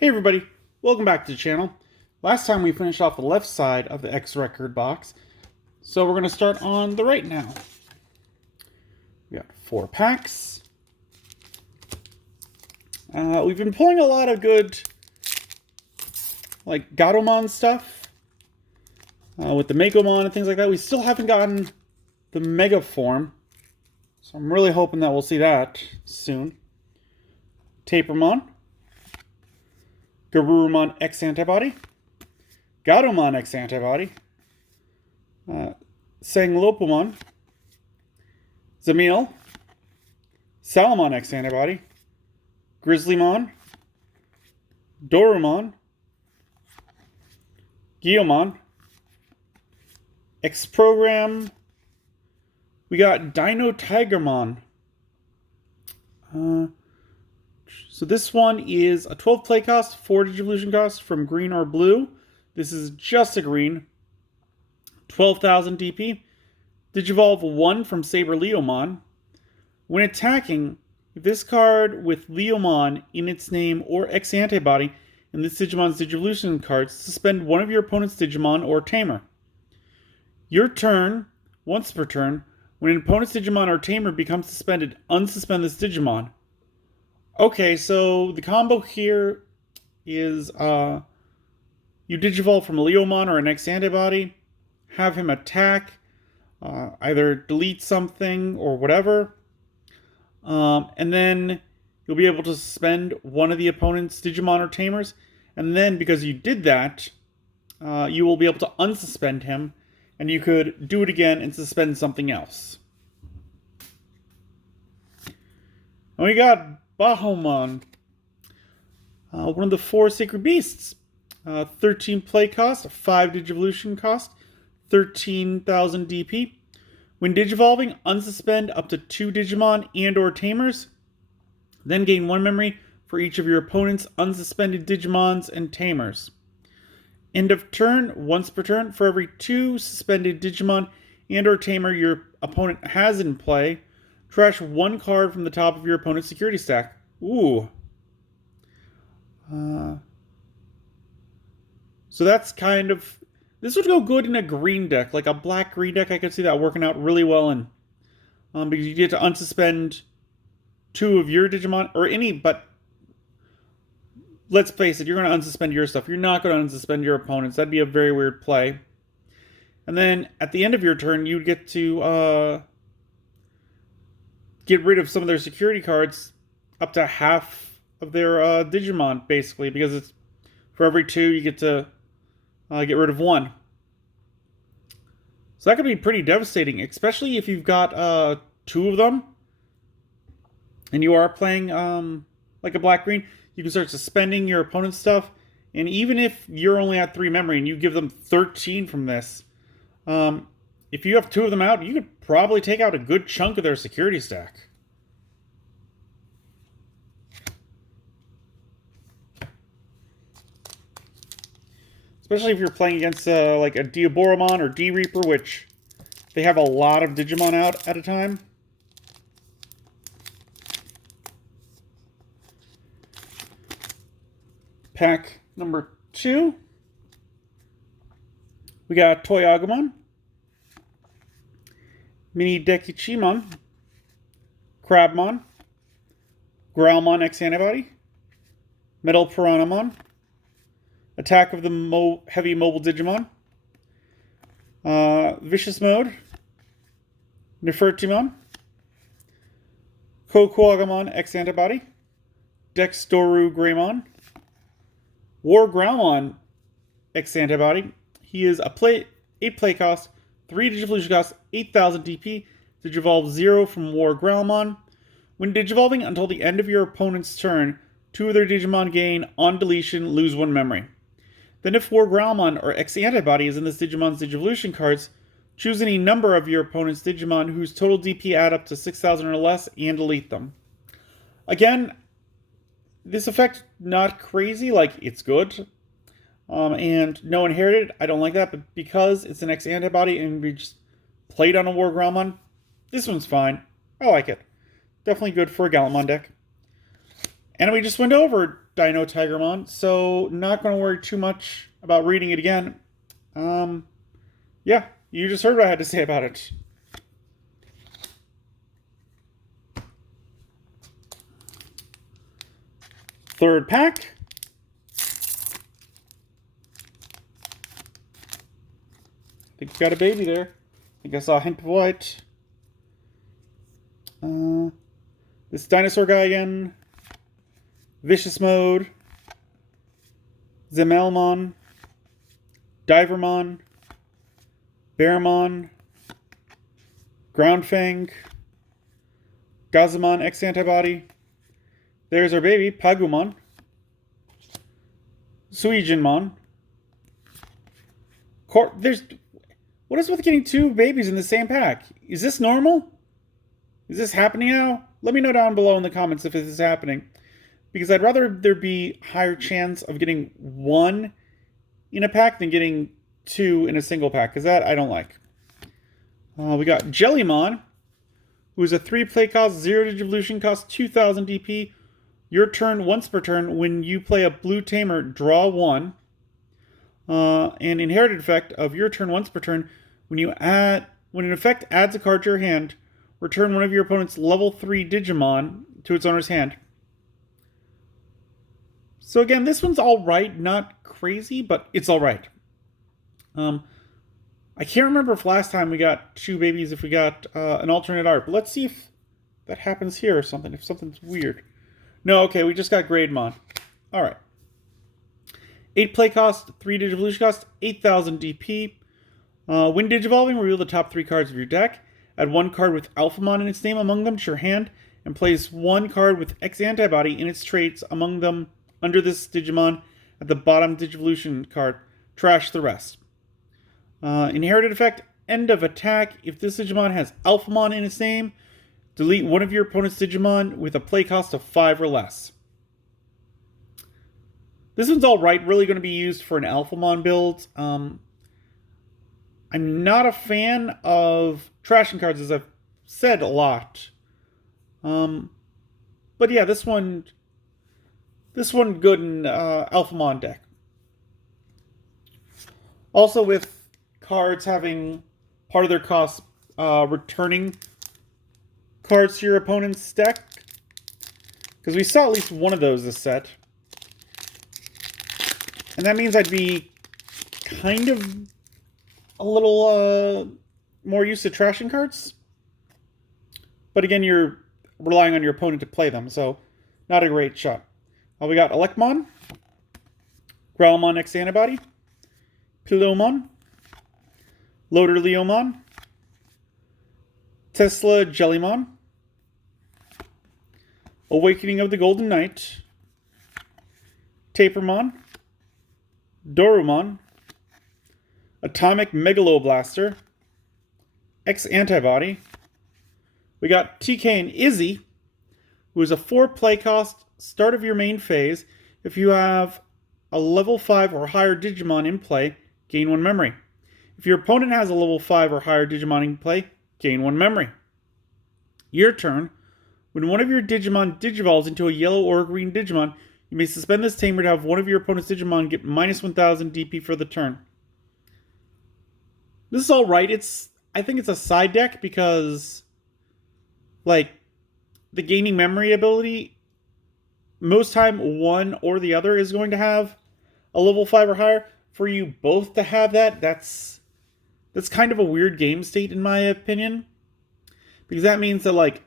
Hey everybody, welcome back to the channel. Last time we finished off the left side of the X record box, so we're going to start on the right now. We got 4 packs. We've been pulling a lot of good, like, Gatomon stuff, with the Megomon and things like that. We still haven't gotten the Mega form, so I'm really hoping that we'll see that soon. Tapermon, Garurumon X Antibody, Gatomon X Antibody, Sanglopomon, Zamil, Salamon X Antibody, Grizzlymon, Dorumon, Guiomon, X Program. We got Dino Tigermon. So this one is a 12 play cost, 4 Digivolution cost from green or blue. This is just a green. 12,000 DP. Digivolve 1 from Saber Leomon. When attacking, if this card with Leomon in its name or X antibody in this Digimon's Digivolution cards, suspend one of your opponent's Digimon or Tamer. Your turn, once per turn, when an opponent's Digimon or Tamer becomes suspended, unsuspend this Digimon. Okay, so the combo here is you Digivolve from a Leomon or an X antibody, have him attack, either delete something or whatever, and then you'll be able to suspend one of the opponent's Digimon or Tamers, and then because you did that, you will be able to unsuspend him, and you could do it again and suspend something else. And we got Bahomon, one of the 4 Sacred Beasts. 13 play cost, 5 Digivolution cost, 13,000 DP. When Digivolving, unsuspend up to 2 Digimon and or Tamers. Then gain 1 memory for each of your opponent's unsuspended Digimons and Tamers. End of turn, once per turn, for every 2 suspended Digimon and or Tamer your opponent has in play, trash 1 card from the top of your opponent's security stack. Ooh. So that's kind of... This would go good in a green deck. Like a black-green deck, I could see that working out really well in. Because you get to unsuspend 2 of your Digimon, or any, but... Let's face it, you're going to unsuspend your stuff. You're not going to unsuspend your opponents. That'd be a very weird play. And then, at the end of your turn, you'd get to... get rid of some of their security cards up to half of their Digimon, basically, because it's for every 2 you get to get rid of 1. So that could be pretty devastating, especially if you've got 2 of them and you are playing like a black-green. You can start suspending your opponent's stuff, and even if you're only at 3 memory and you give them 13 from this, if you have 2 of them out, you could probably take out a good chunk of their security stack. Especially if you're playing against like a Diaboromon or D-Reaper, which they have a lot of Digimon out at a time. Pack number 2. We got Toyagumon, Mini Dekichimon, Crabmon, Growlmon X Antibody, Metal Piranhamon, Attack of the Heavy Mobile Digimon, Vicious Mode, Nefertimon, Kokuagamon X Antibody, Dexdoru Greymon, War Growlmon X Antibody. He is 8 play cost, 3 Digivolution cost, 8,000 DP, Digivolve 0 from War Growlmon. When Digivolving until the end of your opponent's turn, 2 of their Digimon gain, on deletion, lose 1 memory. Then if War Growlmon or X Antibody is in this Digimon's Digivolution cards, choose any number of your opponent's Digimon whose total DP add up to 6,000 or less and delete them. Again, this effect, not crazy, like, it's good. And no inherited, I don't like that, but because it's an X Antibody and we just played on a War Growlmon, this one's fine. I like it. Definitely good for a Gallimon deck. And we just went over Dino Tigermon, so not going to worry too much about reading it again. Yeah, you just heard what I had to say about it. Third pack. I think we got a baby there. I think I saw a hint of white. This dinosaur guy again. Vicious Mode. Zemelmon. Divermon. Bearmon. Groundfang. Gazamon X Antibody. There's our baby, Pagumon. Suijinmon. What is with getting two babies in the same pack? Is this normal? Is this happening now? Let me know down below in the comments if this is happening. Because I'd rather there be higher chance of getting one in a pack than getting two in a single pack. Because that I don't like. We got Jellymon, who is a 3-play cost, 0 Digivolution, cost 2,000 DP. Your turn, once per turn, when you play a blue tamer, draw 1. An inherited effect of your turn once per turn, when an effect adds a card to your hand, return one of your opponent's level 3 Digimon to its owner's hand. So again, this one's alright, not crazy, but it's alright. I can't remember if last time we got two babies, if we got an alternate art, but let's see if that happens here or something, if something's weird. No, okay, we just got Grademon. Alright. 8 play cost, 3 Digivolution cost, 8,000 DP. When Digivolving, reveal the top 3 cards of your deck. Add 1 card with Alphamon in its name among them to your hand, and place 1 card with X Antibody in its traits among them under this Digimon at the bottom Digivolution card. Trash the rest. Inherited effect, end of attack. If this Digimon has Alphamon in its name, delete one of your opponent's Digimon with a play cost of 5 or less. This one's alright, really going to be used for an Alphamon build. I'm not a fan of trashing cards, as I've said a lot. But yeah, this one good in Alphamon deck. Also with cards having part of their cost returning cards to your opponent's deck. Because we saw at least one of those this set. And that means I'd be kind of a little more used to trashing cards. But again, you're relying on your opponent to play them, so not a great shot. We got Elecmon, Growlmon X Antibody, Pilomon, Loader Leomon, Tesla Jellymon, Awakening of the Golden Knight, Tapermon, Dorumon, Atomic Megaloblaster, X Antibody. We got TK and Izzy, who is a 4 play cost, start of your main phase. If you have a level 5 or higher Digimon in play, gain 1 memory. If your opponent has a level 5 or higher Digimon in play, gain 1 memory. Your turn. When one of your Digimon digivolves into a yellow or a green Digimon, you may suspend this tamer to have one of your opponent's Digimon get minus 1,000 DP for the turn. This is alright. I think it's a side deck because, like, the gaining memory ability, most time one or the other is going to have a level 5 or higher. For you both to have that's kind of a weird game state in my opinion. Because that means that, like,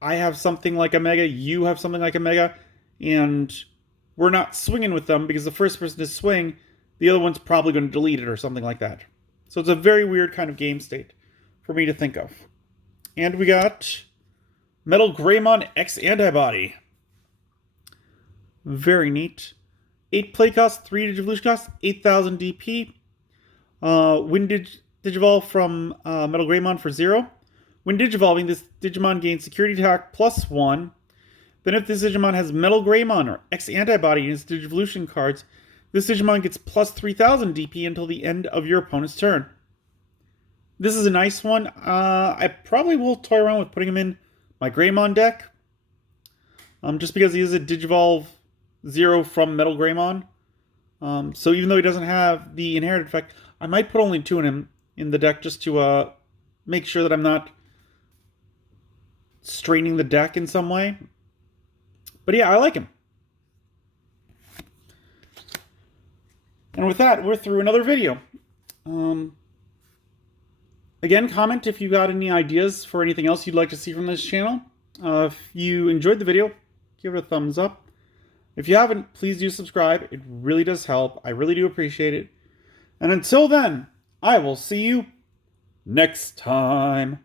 I have something like a Mega, you have something like a Mega, and we're not swinging with them because the first person to swing, the other one's probably going to delete it or something like that. So it's a very weird kind of game state for me to think of. And we got Metal Greymon X Antibody. Very neat. 8 play cost, 3 Digivolution cost, 8,000 DP. When Digivolve from Metal Greymon for 0. When Digivolving, this Digimon gains Security Attack +1. Then if this Digimon has Metal Greymon or X Antibody in its Digivolution cards, this Digimon gets plus 3,000 DP until the end of your opponent's turn. This is a nice one. I probably will toy around with putting him in my Greymon deck. just because he is a Digivolve 0 from Metal Greymon. So even though he doesn't have the inherited effect, I might put only 2 in him in the deck just to make sure that I'm not straining the deck in some way. But yeah, I like him. And with that, we're through another video. Again, comment if you got any ideas for anything else you'd like to see from this channel. If you enjoyed the video, give it a thumbs up. If you haven't, please do subscribe. It really does help. I really do appreciate it. And until then, I will see you next time.